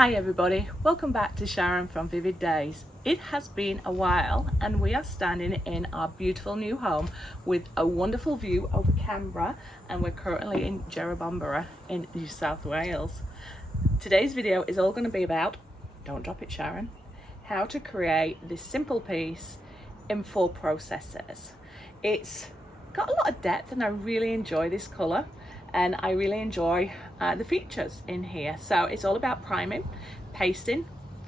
Hi everybody, welcome back to Sharon from Vivid Days. It has been a while and we are standing in our beautiful new home with a wonderful view over Canberra, and we're currently in Jerrabomberra in New South Wales. Today's video is all going to be about, don't drop it Sharon, how to create this simple piece in 4 processes. It's got a lot of depth and I really enjoy this colour. And I really enjoy the features in here. So it's all about priming, pasting,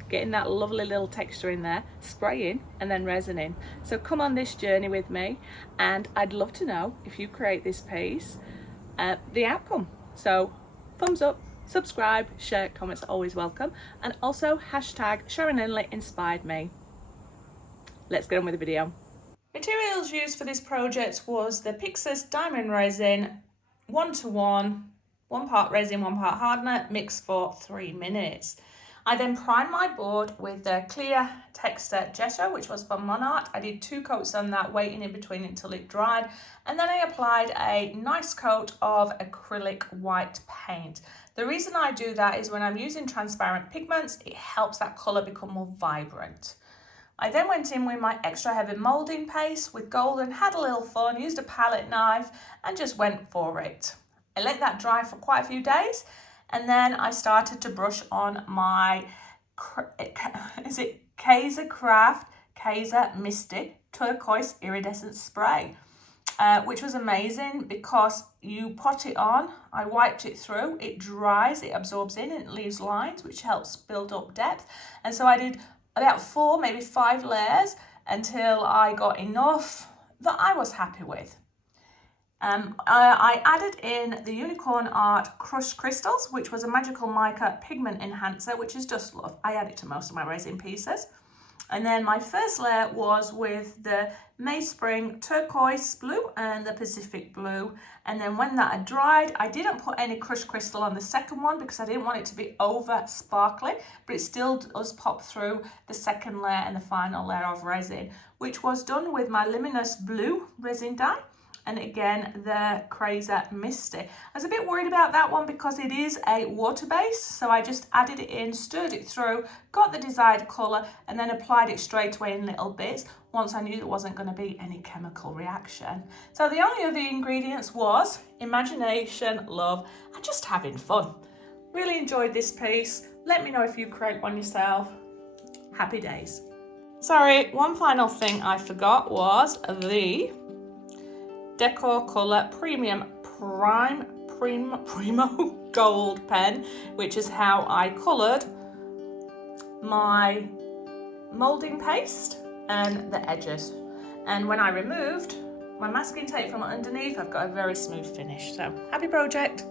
getting that lovely little texture in there, spraying, and then resining. So come on this journey with me, and I'd love to know if you create this piece, the outcome. So thumbs up, subscribe, share, comments are always welcome, and also hashtag Sharon Lindley inspired me. Let's get on with the video. Materials used for this project was the Pixis diamond resin, 1:1, 1 part resin, 1 part hardener, mixed for 3 minutes. I then primed my board with the clear texture gesso, which was from Monart. I did 2 coats on that, waiting in between until it dried, and then I applied a nice coat of acrylic white paint. The reason I do that is when I'm using transparent pigments, it helps that colour become more vibrant. I then went in with my extra heavy moulding paste with golden, had a little fun, used a palette knife and just went for it. I let that dry for quite a few days, and then I started to brush on my, Kaiser Craft Kaiser Misty Turquoise Iridescent Spray, which was amazing because you pot it on, I wiped it through, it dries, it absorbs in and it leaves lines, which helps build up depth. And so I did about 4, maybe 5 layers until I got enough that I was happy with. I added in the Unicorn Art Crushed Crystals, which was a magical mica pigment enhancer, which is just love. I add it to most of my resin pieces. And then my first layer was with the May Spring Turquoise Blue and the Pacific Blue. And then when that had dried, I didn't put any crushed crystal on the second one because I didn't want it to be over sparkly, but it still does pop through the second layer and the final layer of resin, which was done with my Luminous Blue resin dye. And again, the Kaiser Misty. I was a bit worried about that one because it is a water base. So I just added it in, stirred it through, got the desired colour, and then applied it straight away in little bits once I knew there wasn't going to be any chemical reaction. So the only other ingredients was imagination, love, and just having fun. Really enjoyed this piece. Let me know if you create one yourself. Happy days. Sorry, one final thing I forgot was the Decor Colour Premium Primo Gold pen, which is how I coloured my moulding paste and the edges. And when I removed my masking tape from underneath, I've got a very smooth finish. So happy project.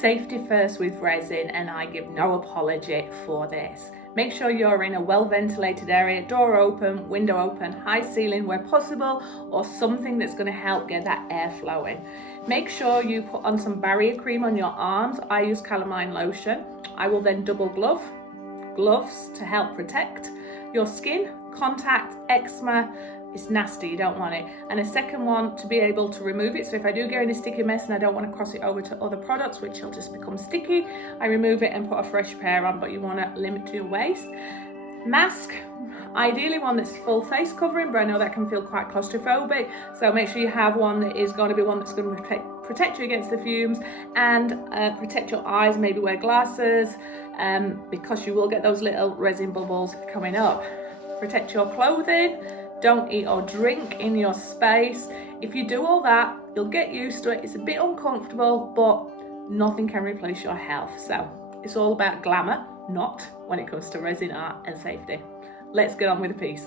Safety first with resin, and I give no apology for this. Make sure you're in a well ventilated area, door open, window open, high ceiling where possible, or something that's going to help get that air flowing. Make sure you put on some barrier cream on your arms. I use calamine lotion. I will then double gloves to help protect your skin. Contact, eczema, it's nasty, you don't want it. And a second one to be able to remove it. So if I do get in a sticky mess and I don't want to cross it over to other products, which will just become sticky, I remove it and put a fresh pair on, but you want to limit to your waist. Mask, ideally one that's full face covering, but I know that can feel quite claustrophobic. So make sure you have one that is going to be one that's going to protect you against the fumes and protect your eyes. Maybe wear glasses because you will get those little resin bubbles coming up. Protect your clothing. Don't eat or drink in your space. If you do all that, you'll get used to it. It's a bit uncomfortable, but nothing can replace your health. So it's all about glamour, not when it comes to resin art and safety. Let's get on with the piece.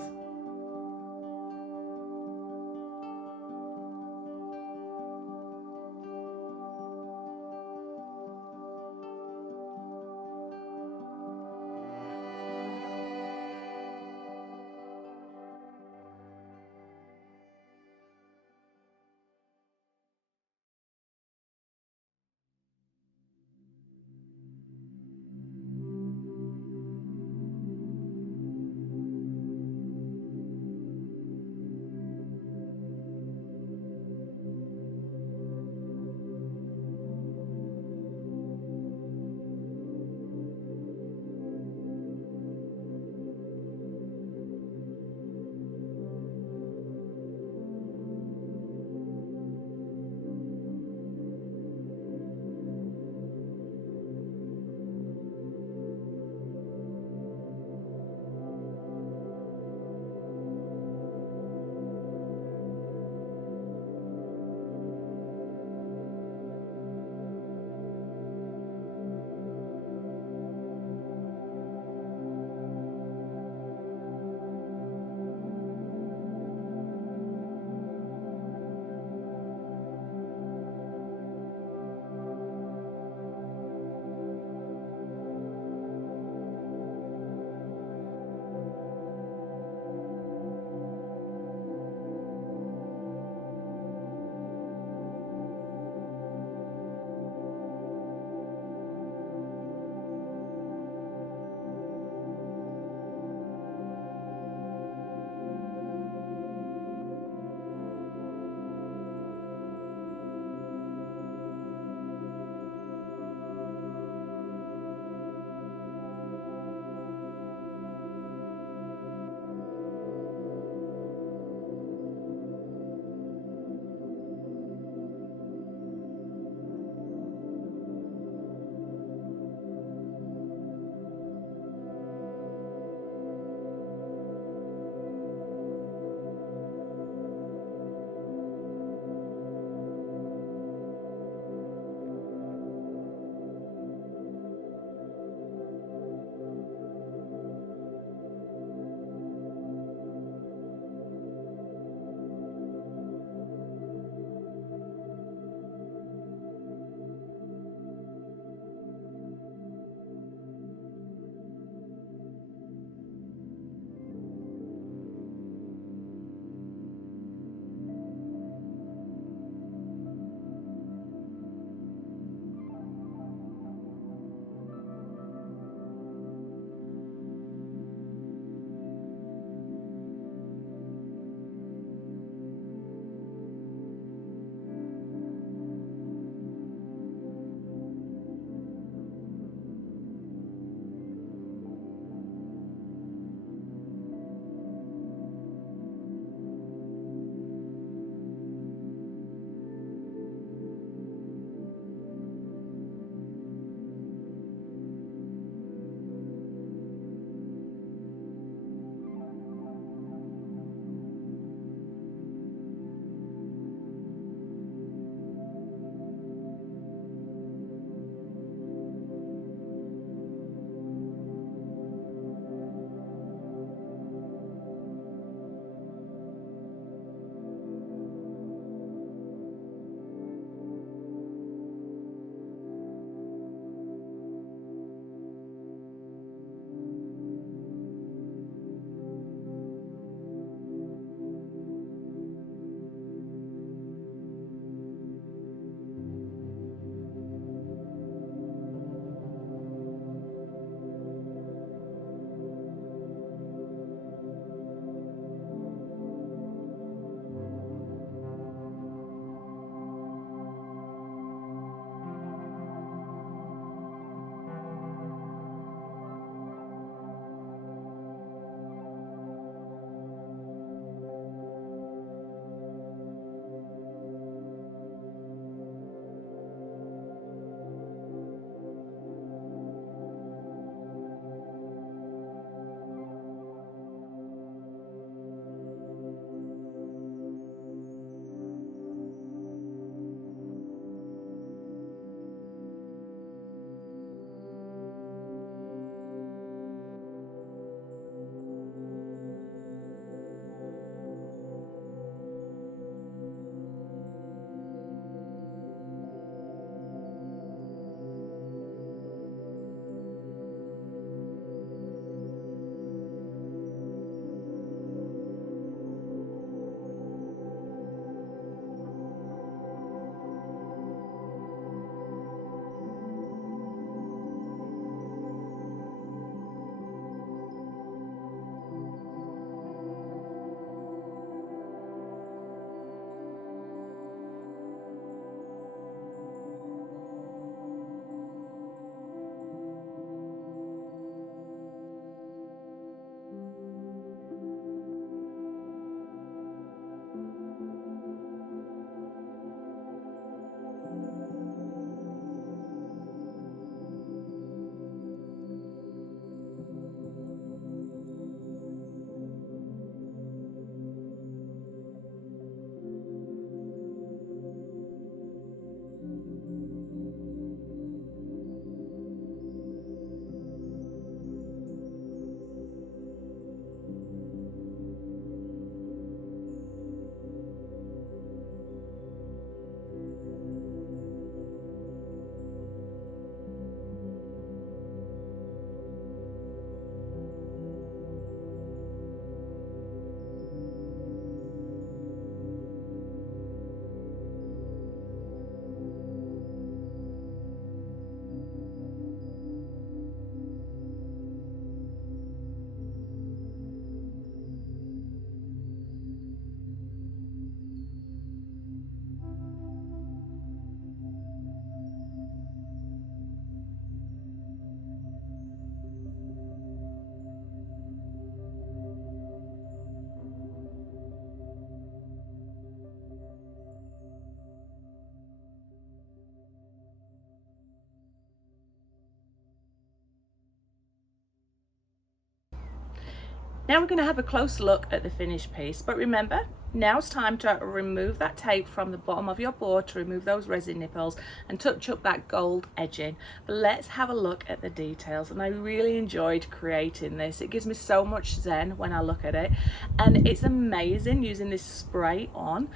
Now we're going to have a close look at the finished piece, but remember, now it's time to remove that tape from the bottom of your board, to remove those resin nipples and touch up that gold edging. But let's have a look at the details, and I really enjoyed creating this. It gives me so much zen when I look at it, and it's amazing using this spray on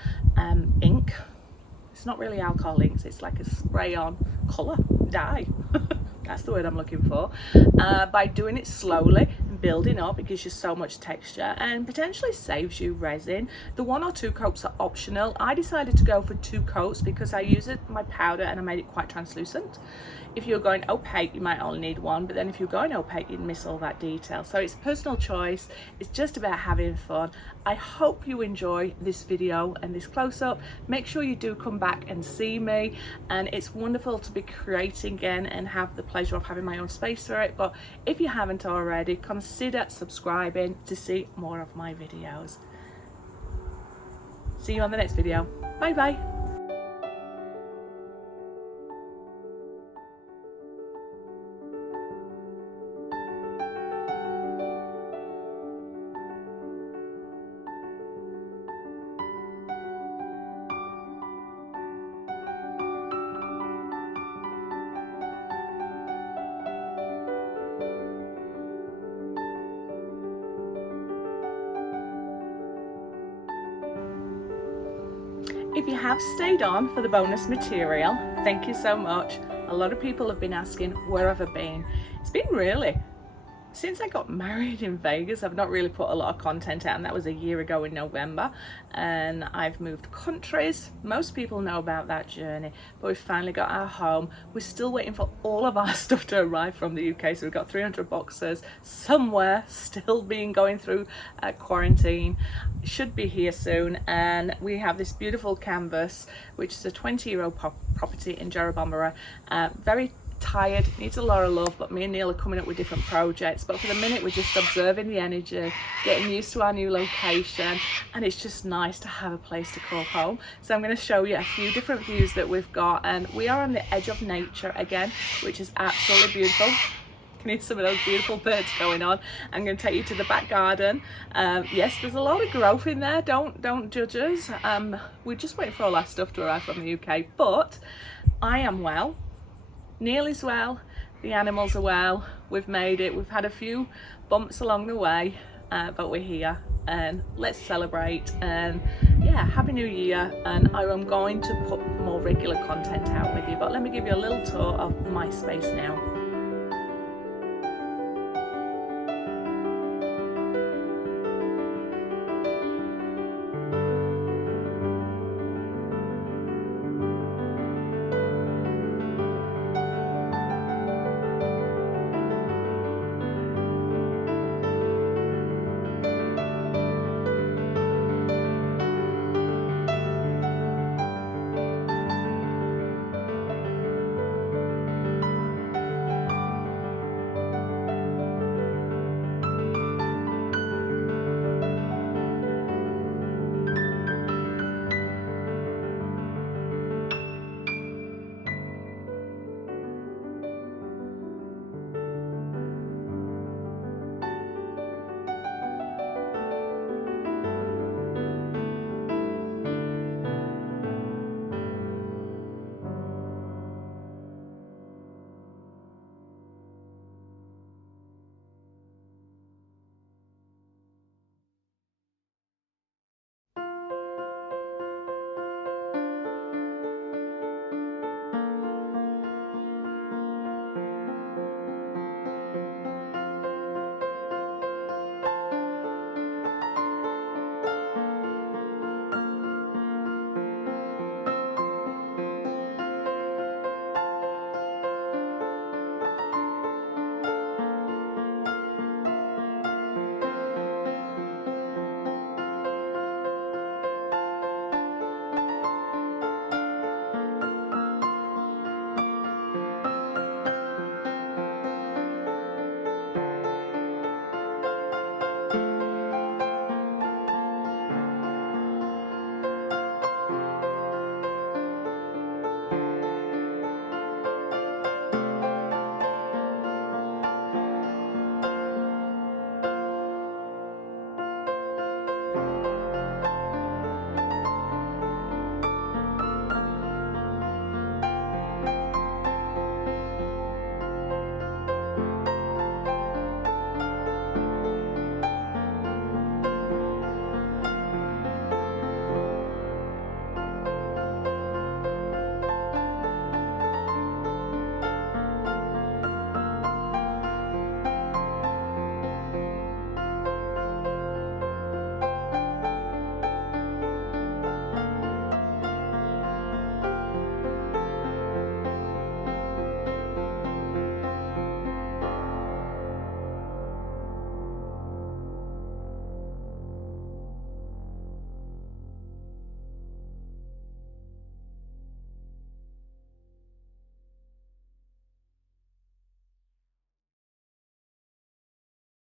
ink. It's not really alcohol inks, it's like a spray on colour, dye. That's the word I'm looking for. By doing it slowly and building up, it gives you so much texture and potentially saves you resin. The 1 or 2 coats are optional. I decided to go for 2 coats because I use my powder and I made it quite translucent. If you're going opaque, you might only need 1, but then if you're going opaque, you'd miss all that detail. So it's a personal choice. It's just about having fun. I hope you enjoy this video and this close-up. Make sure you do come back and see me, and it's wonderful to be creating again and have the pleasure of having my own space for it. But if you haven't already, consider subscribing to see more of my videos. See you on the next video. Bye bye. If you have stayed on for the bonus material, thank you so much. A lot of people have been asking, where have I been? It's been really, since I got married in Vegas, I've not really put a lot of content out, and that was a year ago in November, and I've moved countries. Most people know about that journey, but we've finally got our home. We're still waiting for all of our stuff to arrive from the UK, so we've got 300 boxes somewhere still going through quarantine. It should be here soon, and we have this beautiful canvas, which is a 20-year-old property in Jeroboam. Very tired, needs a lot of love, but me and Neil are coming up with different projects. But for the minute, we're just observing the energy, getting used to our new location, and it's just nice to have a place to call home. So I'm going to show you a few different views that we've got, and we are on the edge of nature again, which is absolutely beautiful. Can hear some of those beautiful birds going on. I'm going to take you to the back garden. Yes, there's a lot of growth in there, don't judge us. We're just waiting for all our stuff to arrive from the UK, but I am well. Neil is well, the animals are well, we've made it. We've had a few bumps along the way, but we're here, and let's celebrate. And yeah, Happy New Year. And I'm going to put more regular content out with you, but let me give you a little tour of my space now.